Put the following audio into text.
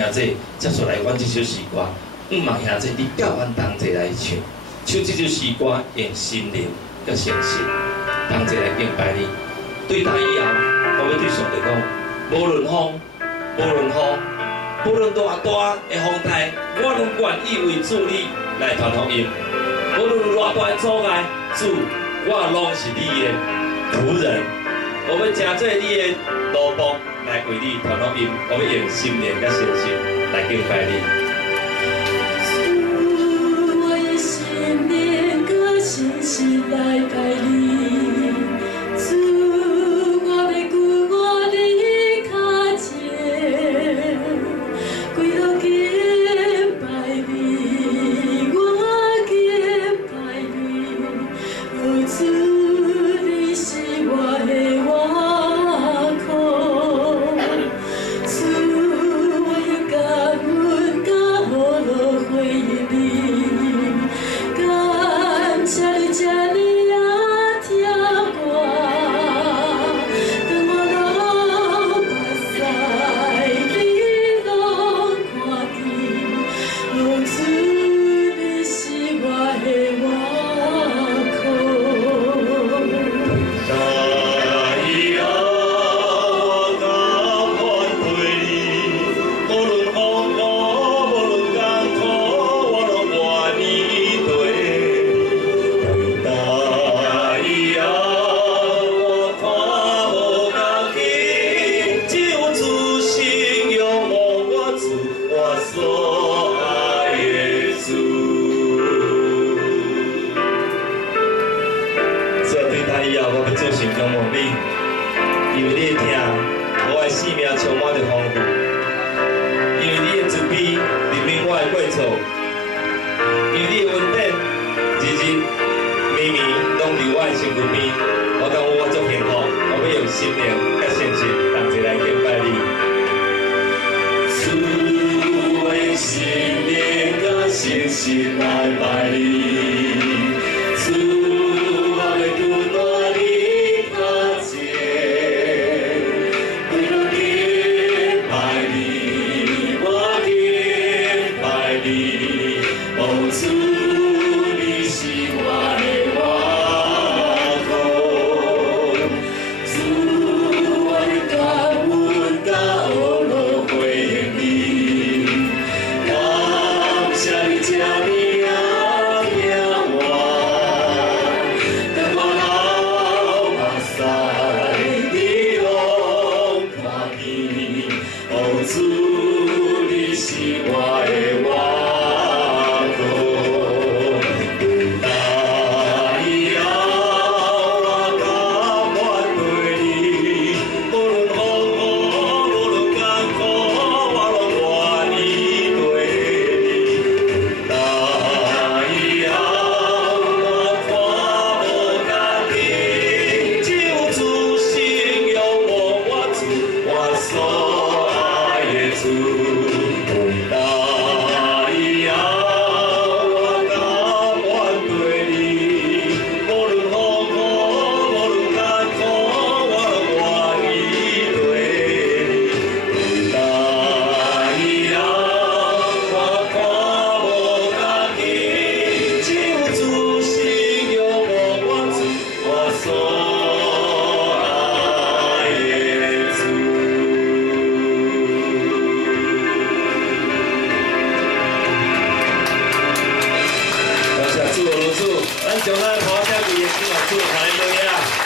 兄弟接下来阮这首诗歌，望兄弟你调阮同齐来唱，唱这首诗歌用心灵甲诚实，同齐来敬拜你。对台以后，我要对上帝讲，无论风，无论雨，无论偌大的风台，我拢愿意为主你来传福音。无论偌大的阻碍，主，我拢是你的仆人。我要真做你的奴仆，来为你传福音。我要用心灵甲诚实来敬拜你。主，我的心灵甲诚实来拜你。因为你的听，我的生命充满着丰富；因为你的慈悲，怜悯我的过错；因为你的恩典，日日绵绵拢伫我的身躯边，我感觉我足幸福。我要用心灵甲诚实，同齐来敬拜你。主的心灵甲诚实来拜你。咱将咱好家己的生活做开。